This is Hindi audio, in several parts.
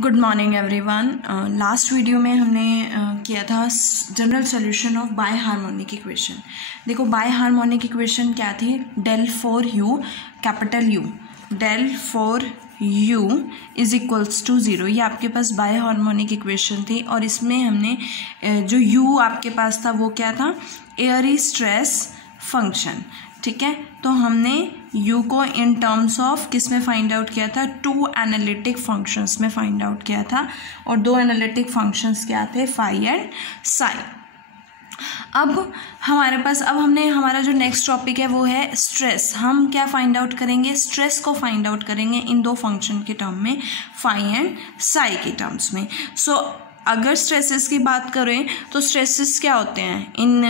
Good morning everyone. Last video में हमने किया था general solution of biharmonic equation. देखो बाय हार्मोनिक इक्वेशन क्या थी, del four u capital u, del four u is equals to zero, ये आपके पास बाय हार्मोनिक इक्वेशन थी। और इसमें हमने जो यू आपके पास था वो क्या था, एयरी स्ट्रेस फंक्शन। ठीक है, तो हमने u को इन टर्म्स ऑफ किस में फाइंड आउट किया था, टू एनालिटिक फंक्शंस में फाइंड आउट किया था। और दो एनालिटिक फंक्शंस क्या थे, फाई एंड साई। अब हमारे पास हमारा जो नेक्स्ट टॉपिक है वो है स्ट्रेस। हम क्या फाइंड आउट करेंगे, स्ट्रेस को फाइंड आउट करेंगे इन दो फंक्शन के टर्म में, फाई एंड साई के टर्म्स में। सो अगर स्ट्रेसेस की बात करें तो स्ट्रेसेस क्या होते हैं इन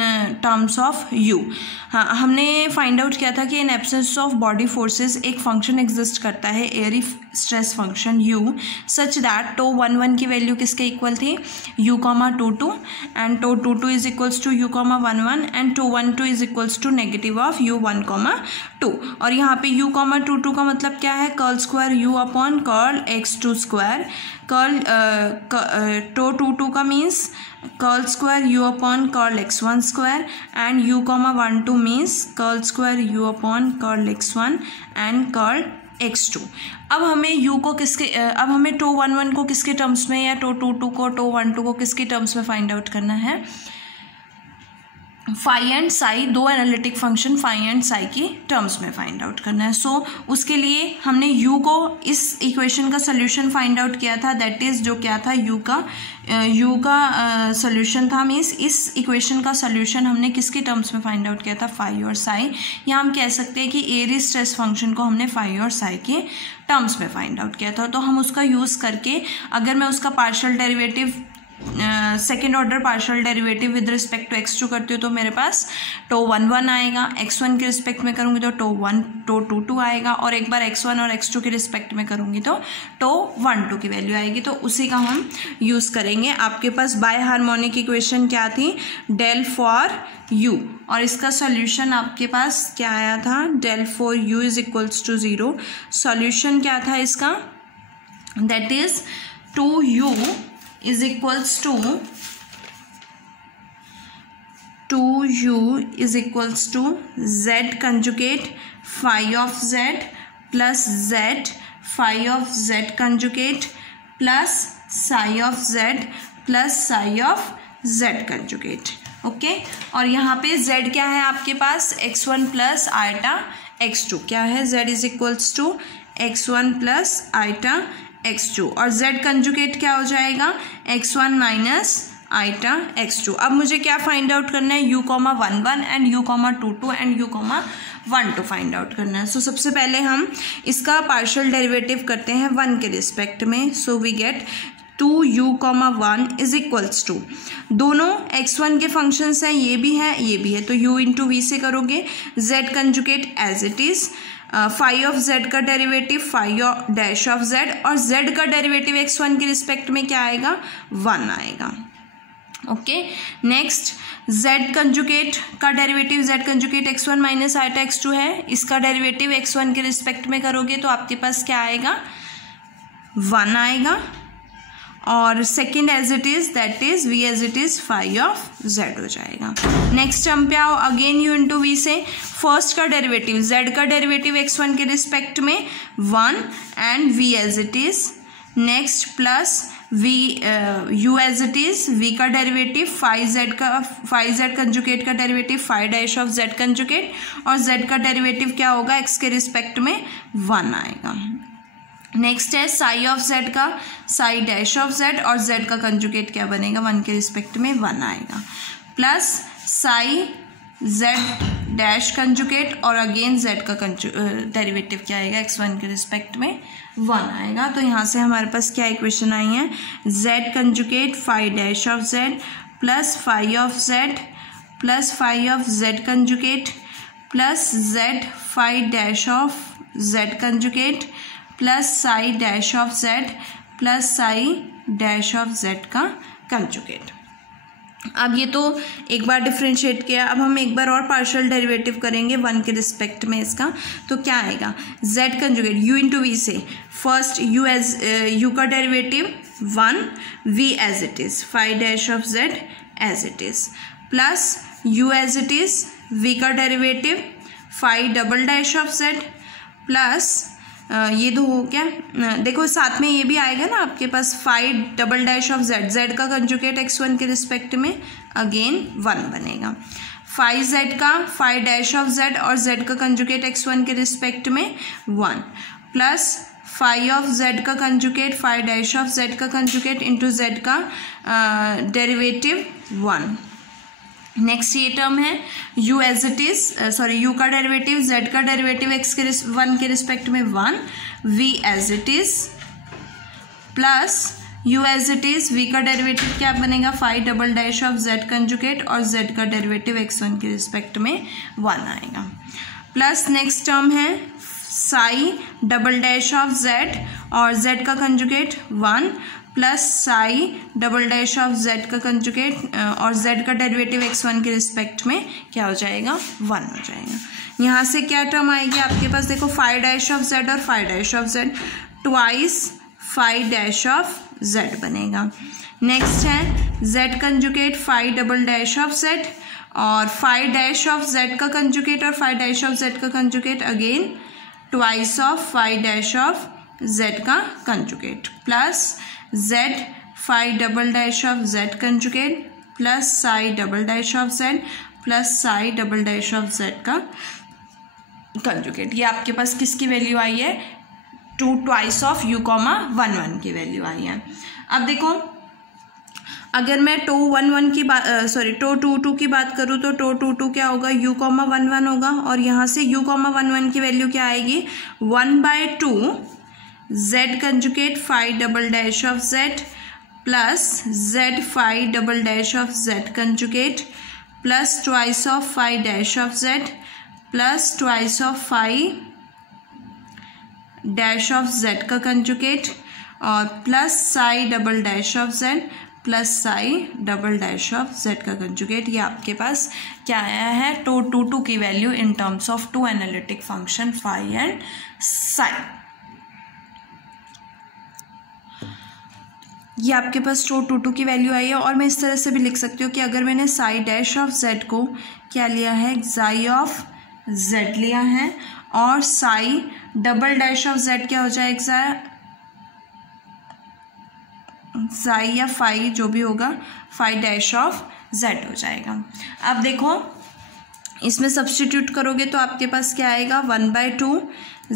टर्म्स ऑफ यू। हाँ, हमने फाइंड आउट किया था कि in absence of body forces एक फंक्शन एग्जिस्ट करता है, Airy stress function u, such that tau 1 की वैल्यू किसके इक्वल थी, u, 2 and tau 2 is equals to u, 1 and tau 1 is equals to negative of u, 1, 2। और यहाँ पे u, 2 का मतलब क्या है, curl square u upon curl x2 square, curl tau 2 का means curl square u upon curl x1 square and u, 1, 2 means curl square u upon curl x1 and curl x2। अब हमें u को अब हमें टो 1 को किसके टर्म्स में या टो 2 को, टो 1 को किसके टर्म्स में फाइंड आउट करना है, फाई एंड साई, दो analytic function phi and psi की टर्म्स में फाइंड आउट करना है। सो उसके लिए हमने u को इस इक्वेशन का सोल्यूशन फाइंड आउट किया था, दैट इज जो क्या था, u का सोल्यूशन था, मीन्स इस इक्वेशन का सोल्यूशन हमने किसके टर्म्स में फाइंड आउट किया था, फाई और साई। या हम कह सकते हैं कि एयरी स्ट्रेस फंक्शन को हमने फाई और साई के टर्म्स में फाइंड आउट किया था। तो हम उसका यूज़ करके अगर मैं उसका partial derivative second order partial derivative with respect to x2 करती हूँ तो मेरे पास टो 1 आएगा, x1 के रिस्पेक्ट में करूँगी तो टो 2 आएगा, और एक बार x1 और x2 के रिस्पेक्ट में करूँगी तो टो 1 2 की वैल्यू आएगी। तो उसी का हम यूज़ करेंगे। आपके पास बाय हार्मोनिक इक्वेशन क्या थी, डेल फॉर u, और इसका सॉल्यूशन आपके पास क्या आया था, del four u is equals to 0। Solution क्या था इसका, that is 2u is equals to 2u is equals to z conjugate phi of z plus z phi of z conjugate plus psi of z plus psi of z conjugate। Okay, और यहाँ पे z क्या है आपके पास, x1 प्लस आइटा x2, क्या है, z is equals to x1 plus eta x2, और z कंजुगेट क्या हो जाएगा, x1 माइनस आइटा x2। अब मुझे क्या फाइंड आउट करना है, u, 1 and u, 2 and u, 1 find out करना है। सो सबसे पहले हम इसका पार्शियल डेरिवेटिव करते हैं 1 के रिस्पेक्ट में। So we get 2u, 1 is equals to, दोनों x1 के फंक्शंस हैं, ये भी है ये भी है, तो u इंटू वी से करोगे, z conjugate as it is, phi of z का derivative phi dash of z, और z का डेरिवेटिव x1 के रिस्पेक्ट में क्या आएगा, 1 आएगा। ओके, नेक्स्ट z कंजुगेट का derivative, z conjugate x1 minus eta x2 है, इसका डेरिवेटिव x1 के रिस्पेक्ट में करोगे तो आपके पास क्या आएगा, 1 आएगा, और second as it is, that is v as it is phi of z हो जाएगा। नेक्स्ट टर्म पे आओ, अगेन u इंटू वी से, फर्स्ट का डेरिवेटिव z का डेरिवेटिव x1 के रिस्पेक्ट में 1 and v as it is, next plus v u as it is, v का डेरिवेटिव फाई z कंजुगेट का derivative phi dash of z conjugate, और z का डेरिवेटिव क्या होगा, x के रिस्पेक्ट में 1 आएगा। नेक्स्ट है साई ऑफ z का, साई डैश ऑफ z, और z का कंजुगेट क्या बनेगा, 1 के रिस्पेक्ट में 1 आएगा, plus psi z dash conjugate, और अगेन z का डेरिवेटिव क्या आएगा, x1 के रिस्पेक्ट में 1 आएगा। तो यहाँ से हमारे पास क्या इक्वेशन आई है, z conjugate phi dash of z plus phi of z plus phi of z conjugate plus z phi dash of z conjugate plus psi dash of z plus psi dash of z का कंजुगेट। अब ये तो एक बार डिफ्रेंशिएट किया, अब हम एक बार और पार्शियल डेरिवेटिव करेंगे 1 के रिस्पेक्ट में इसका, तो क्या आएगा z conjugate u into v से फर्स्ट u का derivative 1 v as it is phi dash of z as it is plus u as it is v का derivative phi double dash of z plus ये तो हो गया, देखो साथ में ये भी आएगा ना आपके पास phi double dash of z, z का कंजुगेट x1 के रिस्पेक्ट में अगेन 1 बनेगा, फाई z का फाई डैश ऑफ z और z का कंजुगेट x1 के रिस्पेक्ट में 1 प्लस फाई ऑफ z का conjugate phi dash of z का कंजुगेट इंटू z का डेरिवेटिव 1। नेक्स्ट ये टर्म है u as it is u का डेरिवेटिव z का डेरिवेटिव x के 1 के रिस्पेक्ट में 1 v as it is plus u as it is v का डेरिवेटिव क्या बनेगा phi double dash of z conjugate और z का डेरिवेटिव x1 के रिस्पेक्ट में 1 आएगा प्लस नेक्स्ट टर्म है Sai double dash of z और z का conjugate 1 plus psi double dash of z का कंजुगेट और z का डेरिवेटिव x1 के रिस्पेक्ट में क्या हो जाएगा 1 हो जाएगा। यहाँ से क्या टर्म आएगी आपके पास, देखो फाई डैश ऑफ z और phi dash of z twice phi dash of z बनेगा। नेक्स्ट है z conjugate phi double dash of z और फाई डैश ऑफ z का कंजुगेट और फाई डैश ऑफ z का conjugate again twice of phi dash of z का conjugate plus z phi double dash of z conjugate plus psi double dash of z plus psi double dash of z का कंजुगेट। ये आपके पास किसकी वैल्यू आई है 2 ट्वाइस ऑफ u कॉमा 1 1 की वैल्यू आई है। अब देखो अगर मैं टो 1 1 की बात टो 2 2 की बात करूँ तो टो 2 2 क्या होगा u कॉमा 1 1 होगा और यहाँ से u कॉमा 1 1 की वैल्यू क्या आएगी 1/2 z conjugate phi double dash of z plus z phi double dash of z conjugate plus twice of phi dash of z plus twice of phi dash of z का कंजुगेट और plus psi double dash of z plus psi double dash of z का कंजुगेट। ये आपके पास क्या आया है टो 2 2 की value in terms of 2 analytic function phi and psi. ये आपके पास टो 2 2 की वैल्यू आई है और मैं इस तरह से भी लिख सकती हूँ कि अगर मैंने साई डैश ऑफ z को क्या लिया है साई ऑफ z लिया है और Sai double dash of z क्या हो जाएगा साई या फाई जो भी होगा फाई डैश ऑफ z हो जाएगा। अब देखो इसमें सब्स्टिट्यूट करोगे तो आपके पास क्या आएगा 1/2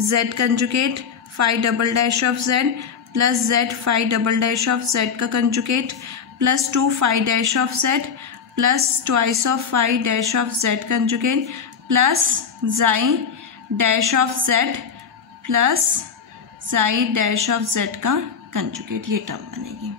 z conjugate phi double dash of z plus z phi double dash of z का conjugate plus 2 phi dash of z plus twice of phi dash of z conjugate plus psi dash of z plus psi dash of z का कंजुगेट। ये टर्म बनेगी।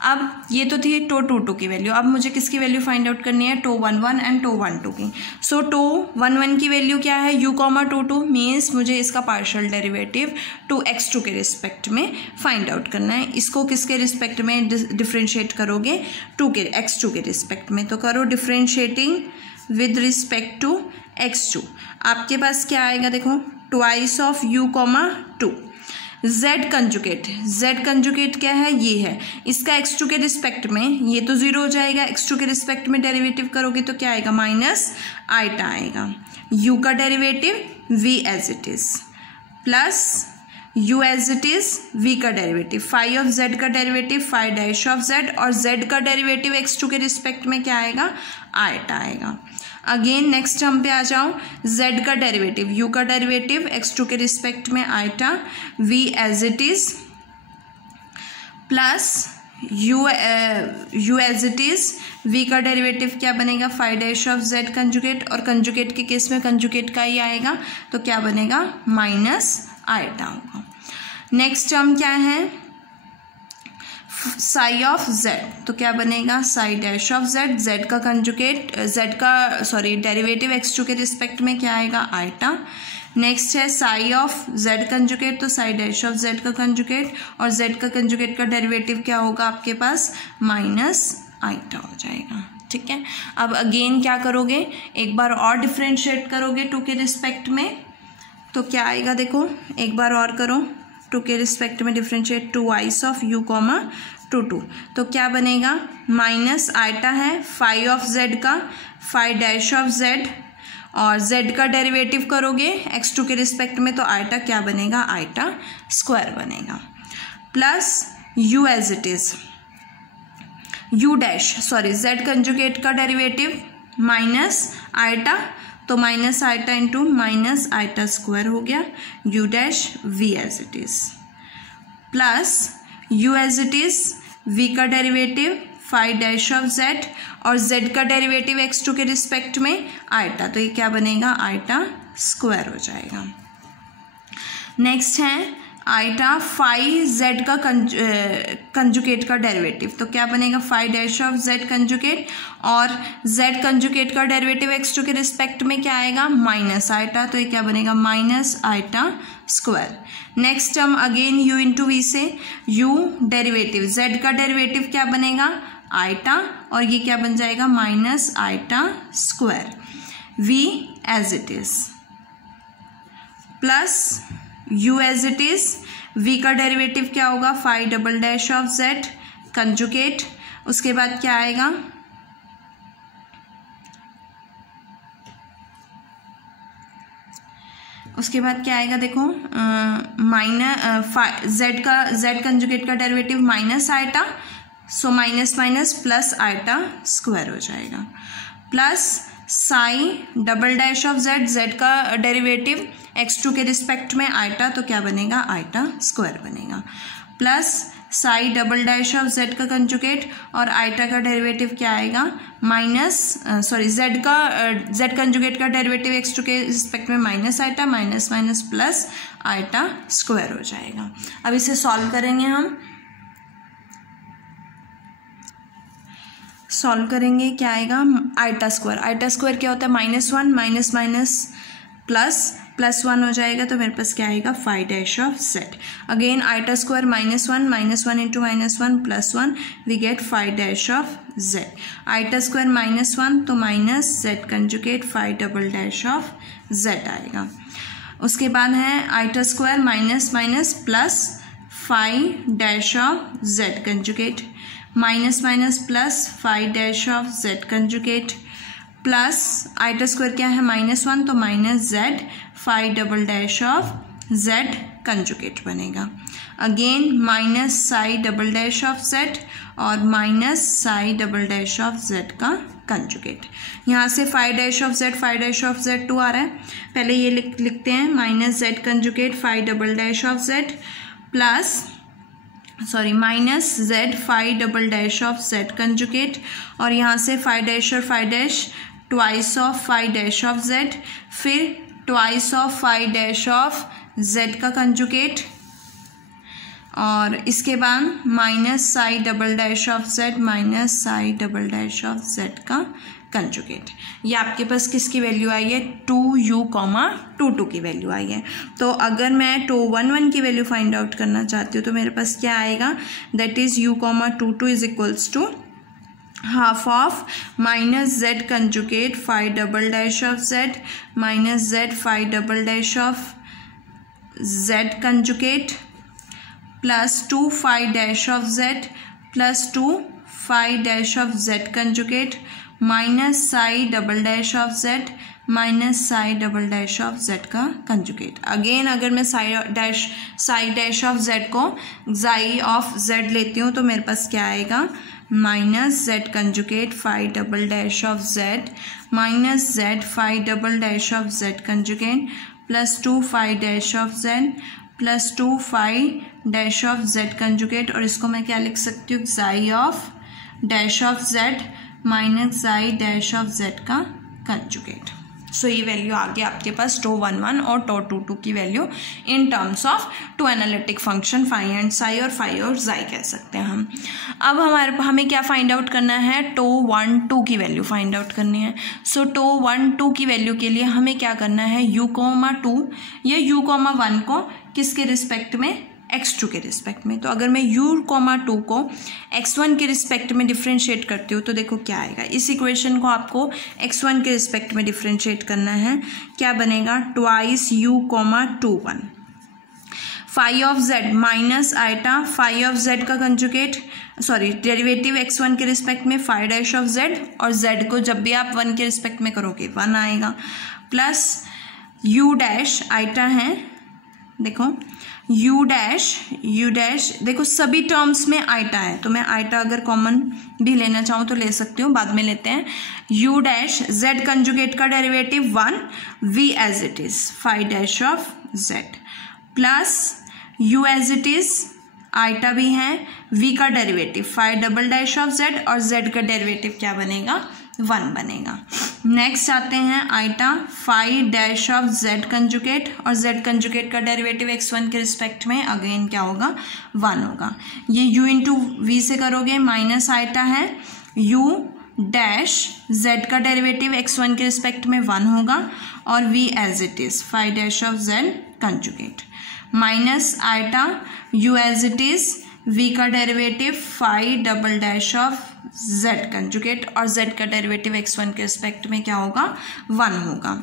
अब ये तो थी टो 2 2 की वैल्यू। अब मुझे किसकी वैल्यू फाइंड आउट करनी है टो 1 1 एंड टो 1 2 की। सो टो 1 1 की वैल्यू क्या है u कॉमा 2 2 मीन्स मुझे इसका पार्शियल डेरिवेटिव टू x2 के रिस्पेक्ट में फाइंड आउट करना है। इसको किसके रिस्पेक्ट में डिफ्रेंशिएट करोगे x2 के रिस्पेक्ट में, तो करो differentiating with respect to x2। आपके पास क्या आएगा देखो twice of u comma 2 z conjugate क्या है ये है इसका x2 के रिस्पेक्ट में, ये तो 0 हो जाएगा। x2 के रिस्पेक्ट में डेरिवेटिव करोगे तो क्या आएगा माइनस आइटा आएगा। u का derivative v as it is plus u as it is v का डेरिवेटिव फाई ऑफ z का derivative phi dash of z और z का डेरिवेटिव x2 के रिस्पेक्ट में क्या आएगा आइटा आएगा। अगेन नेक्स्ट टर्म पे आ जाओ z का डेरिवेटिव u का डेरिवेटिव x2 के रिस्पेक्ट में eta v as it is plus u as it is v का डेरिवेटिव क्या बनेगा phi dash of z conjugate और कंजुगेट के केस में कंजुगेट का ही आएगा तो क्या बनेगा माइनस आइटा होगा। नेक्स्ट टर्म क्या है साई ऑफ z, तो क्या बनेगा psi dash of z, z का कंजुगेट डेरिवेटिव x2 के रिस्पेक्ट में क्या आएगा आइटा। नेक्स्ट है साई ऑफ z कंजुगेट, तो साई डैश ऑफ z का कंजुगेट और z का कंजुगेट का डेरिवेटिव क्या होगा आपके पास माइनस आइटा हो जाएगा। ठीक है, अब अगेन क्या करोगे, एक बार और डिफ्रेंशिएट करोगे टू के रिस्पेक्ट में, तो क्या आएगा देखो, एक बार और करो, टू के रिस्पेक्ट में differentiate, twice of u comma two two, तो क्या बनेगा, माइनस आइटा है फाई ऑफ जेड का, फाई डैश ऑफ जेड, और z का डेरिवेटिव करोगे x2 के रिस्पेक्ट में, तो आइटा क्या बनेगा, आइटा स्क्वायर बनेगा, plus u as it is, u dash sorry z conjugate का डेरिवेटिव माइनस आइटा, तो minus eta into minus eta square हो गया, u dash v as it is, plus u as it is, v का derivative phi dash of z, और z का डेरिवेटिव x2 के रिस्पेक्ट में आइटा, तो ये क्या बनेगा, आइटा स्क्वायर हो जाएगा। नेक्स्ट है आइटा फाई z का कंजुगेट का डेरिवेटिव, तो क्या बनेगा, phi dash of z conjugate, और z कंजुगेट का डेरिवेटिव x2 के रिस्पेक्ट में क्या आएगा, माइनस आइटा, तो ये क्या बनेगा, माइनस आइटा स्क्वायर। नेक्स्ट हम अगेन u इंटू वी से, u डेरिवेटिव, z का डेरिवेटिव क्या बनेगा, आइटा, और ये क्या बन जाएगा, minus eta square, v as it is, plus u as it is, v का डेरिवेटिव क्या होगा, phi double dash of z conjugate, उसके बाद क्या आएगा, उसके बाद क्या आएगा देखो, माइनस z कंजुगेट का derivative minus eta, so minus minus plus eta square हो जाएगा, plus psi double dash of z का डेरिवेटिव x2 के रिस्पेक्ट में आइटा, तो क्या बनेगा, आइटा स्क्वायर बनेगा, plus psi double dash of z का कंजुगेट, और आइटा का डेरिवेटिव क्या आएगा, माइनस सॉरी z कंजुगेट का डेरिवेटिव x2 के रिस्पेक्ट में minus eta, minus minus plus eta square हो जाएगा। अब इसे सॉल्व करेंगे, हम सॉल्व करेंगे, क्या आएगा, आइटा स्क्वायर, आइटा स्क्वायर क्या होता है, minus one minus minus plus one हो जाएगा, तो मेरे पास क्या आएगा, phi dash of z, again eta square minus one into minus one plus one, we get phi dash of z, eta square minus one, तो minus z conjugate phi double dash of z आएगा। उसके बाद है eta square minus minus plus phi dash of z conjugate, minus minus plus phi dash of z conjugate, plus eta square क्या है, माइनस वन, तो minus z phi double dash of z conjugate बनेगा, again minus psi double dash of z, और minus psi double dash of z का कंजुगेट। यहाँ से phi dash of z two आ रहा है, पहले ये लिखते हैं, minus z conjugate phi double dash of z, plus sorry minus z phi double dash of z conjugate, और यहाँ से फाई डैश और phi dash twice of phi dash of z, फिर twice of phi dash of z का कंजुगेट, और इसके बाद minus psi double dash of z, minus psi double dash of z का कंजुगेट। ये आपके पास किसकी वैल्यू आई है, 2u, 2 की वैल्यू आई है। तो अगर मैं 1 की वैल्यू फाइंड आउट करना चाहती हूँ, तो मेरे पास क्या आएगा, that is u, 2 is equals to half of minus z conjugate phi double dash of z minus z phi double dash of z conjugate, plus 2 phi dash of z plus 2 phi dash of z conjugate, minus psi double dash of z minus psi double dash of z का कंजुगेट। अगेन अगर मैं साई डैश ऑफ जेड को जाई ऑफ जेड लेती हूँ, तो मेरे पास क्या आएगा, minus z conjugate phi double dash of z minus z phi double dash of z conjugate, plus 2 phi dash of z plus 2 phi dash of z conjugate, और इसको मैं क्या लिख सकती हूँ, psi of dash of z minus psi dash of z का कंजुगेट। सो ये वैल्यू आ गया आपके पास 211 और 222 की value in terms of two analytic function phi and psi, और फाई और जाई कह सकते हैं हम। अब हमें क्या फाइंड आउट करना है, 212 की वैल्यू फाइंड आउट करनी है। सो 212 की वैल्यू के लिए हमें क्या करना है, u, 2 या u, 1 को किसके रिस्पेक्ट में x2 के रिस्पेक्ट में। तो अगर मैं u,2 को x1 के रिस्पेक्ट में डिफ्रेंशिएट करती हूँ तो देखो क्या आएगा। इस इक्वेशन को आपको x1 के रिस्पेक्ट में डिफ्रेंशिएट करना है। क्या बनेगा, 2u,21 phi of z minus iota phi of z का कंजुगेट, सॉरी डेरिवेटिव x1 के रिस्पेक्ट में फाई डैश ऑफ z, और z को जब भी आप 1 के रिस्पेक्ट में करोगे 1 आएगा, प्लस u डैश आइटा है, देखो u डैश देखो सभी टर्म्स में आइटा है, तो मैं आइटा अगर कॉमन भी लेना चाहूँ तो ले सकती हूँ, बाद में लेते हैं। u डैश z कंजुगेट का derivative 1 v as it is phi dash of z, plus u as it is iota भी है, v का derivative phi double dash of z, और z का डेरिवेटिव क्या बनेगा, 1 बनेगा। नेक्स्ट आते हैं iota phi dash of z conjugate, और z कंजुगेट का डेरिवेटिव x1 के रिस्पेक्ट में अगेन क्या होगा, 1 होगा। ये u इंटू वी से करोगे, माइनस आइटा है u डैश z का डेरिवेटिव x1 के रिस्पेक्ट में 1 होगा, और v as it is phi dash of z conjugate, minus iota u as it is v का derivative phi double dash of z conjugate, और z का डेरिवेटिव x1 के रिस्पेक्ट में क्या होगा, 1 होगा।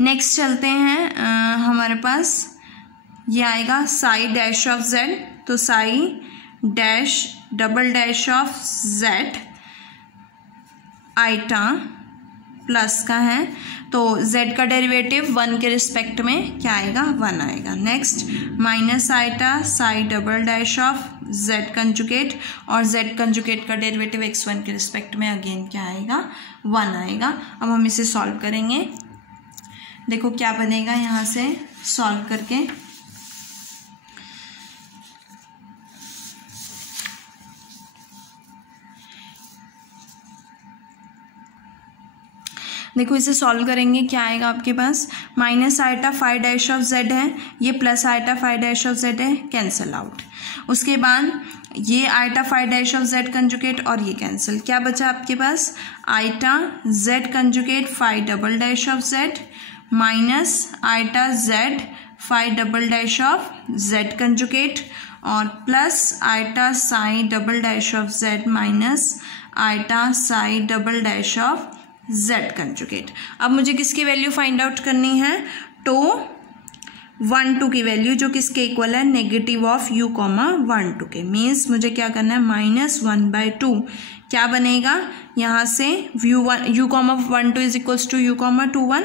नेक्स्ट चलते हैं हमारे पास ये आएगा साई डैश ऑफ z, तो psi dash double dash of z iota plus का है, तो z का डेरिवेटिव 1 के रिस्पेक्ट में क्या आएगा, 1 आएगा। Next minus iota psi double dash of z conjugate, और z कंजुगेट का डेरिवेटिव x1 के रिस्पेक्ट में अगेन क्या आएगा, 1 आएगा। अब हम इसे सॉल्व करेंगे, देखो क्या बनेगा यहाँ से सॉल्व करके। देखो इसे सॉल्व करेंगे, क्या आएगा आपके पास, minus iota phi dash of z है, ये plus eta phi dash of z है, कैंसिल आउट। उसके बाद ये eta phi dash of z conjugate और ये कैंसिल, क्या बचा आपके पास, eta z conjugate phi double dash of z minus eta z phi double dash of z conjugate, और plus eta psi double dash of z minus iota psi double dash of z conjugate. अब मुझे किसकी वैल्यू फाइंड आउट करनी है, तो 1 2 की वैल्यू, जो किसके इक्वल है, नेगेटिव ऑफ u, 1 2 के, मीन्स मुझे क्या करना है, -1/2 क्या बनेगा यहाँ से, u 1 2 is equals to u, 2 1।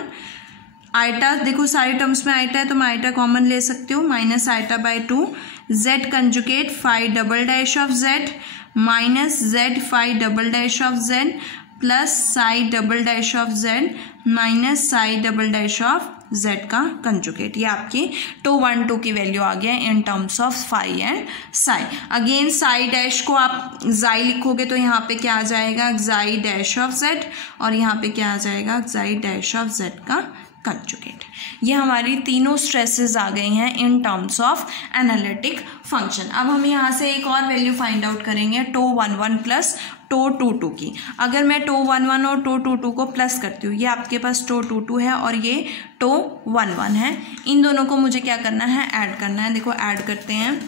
Iota देखो सारे टर्म्स में आइटा है तो मैं आइटा कॉमन ले सकती हूँ, minus iota by 2 z conjugate phi double dash of z minus z phi double dash of z plus psi double dash of z minus psi double dash of z का कंजुगेट। ये आपकी 2 1 2 की वैल्यू आ गया in terms of phi and psi. Again psi dash को आप जाई लिखोगे तो यहाँ पे क्या आ जाएगा, जाई डैश ऑफ z, और यहाँ पे क्या आ जाएगा, जाई डैश ऑफ z का कंजुगेट। ये हमारी तीनों स्ट्रेसेस आ गई हैं इन टर्म्स ऑफ एनालिटिक फंक्शन। अब हम यहाँ से एक और वैल्यू फाइंड आउट करेंगे, टो 1 1 प्लस टो 2 2 की। अगर मैं टो 1 1 और टो 2 2 को प्लस करती हूँ, ये आपके पास टो 2 2 है और ये टो 1 1 है, इन दोनों को मुझे क्या करना है, ऐड करना है। देखो ऐड करते हैं।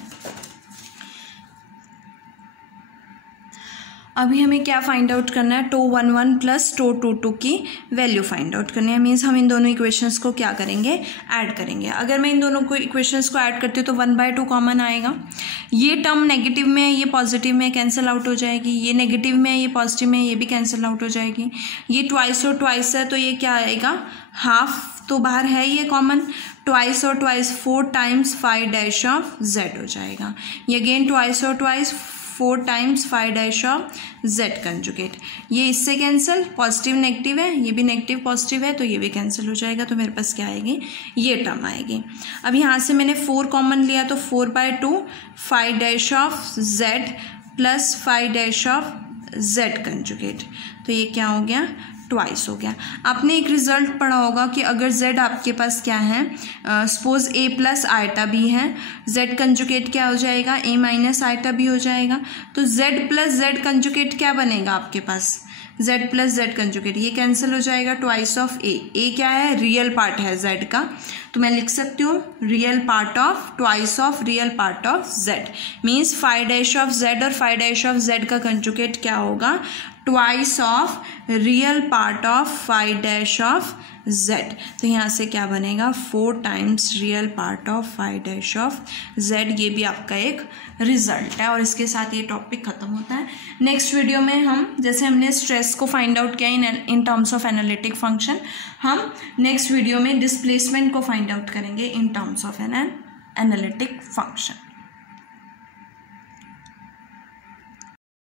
अभी हमें क्या फाइंड आउट करना है, टो 1 1 प्लस टो 2 2 की वैल्यू फाइंड आउट करनी है। मीन्स हम इन दोनों इक्वेशंस को क्या करेंगे, ऐड करेंगे। अगर मैं इन दोनों को इक्वेशंस को ऐड करती हूँ तो 1/2 कॉमन आएगा। ये टर्म नेगेटिव में है, ये पॉजिटिव में कैंसिल आउट हो जाएगी। ये नेगेटिव में है, ये पॉजिटिव में है, ये भी कैंसिल आउट हो जाएगी। ये ट्वाइस और ट्वाइस है तो ये क्या आएगा, हाफ तो बाहर है ये कॉमन, ट्वाइस और twice 4 times phi dash of z हो जाएगा। ये अगेन ट्वाइस और twice 4 times phi dash of z conjugate. ये इससे कैंसिल, पॉजिटिव नेगेटिव है, ये भी नेगेटिव पॉजिटिव है तो ये भी कैंसिल हो जाएगा। तो मेरे पास क्या आएगी, ये टर्म आएगी। अब यहाँ से मैंने 4 कॉमन लिया तो 4/2 phi dash of z plus phi dash of z conjugate. तो ये क्या हो गया, ट्वाइस हो गया। आपने एक रिजल्ट पढ़ा होगा कि अगर z आपके पास क्या है, suppose a plus iota b है, z कंजुगेट क्या हो जाएगा, a माइनस आइटा b हो जाएगा। तो z प्लस z कंजुगेट क्या बनेगा आपके पास, जेड प्लस जेड कंजुगेट, ये कैंसिल हो जाएगा, ट्वाइस ऑफ ए क्या है, रियल पार्ट है जेड का, तो मैं लिख सकती हूँ real part of, twice of real part of Z, means five dash of z और फाइव डैश ऑफ जेड का कंजुगेट क्या होगा, twice of real part of five dash of Z. तो यहाँ से क्या बनेगा, 4 times real part of five dash of Z. ये भी आपका एक रिजल्ट है और इसके साथ ये टॉपिक खत्म होता है। नेक्स्ट वीडियो में हम, जैसे हमने स्ट्रेस को फाइंड आउट किया in terms of analytic function, हम नेक्स्ट वीडियो में डिस्प्लेसमेंट को फाइंड आउट करेंगे in terms of an analytic function.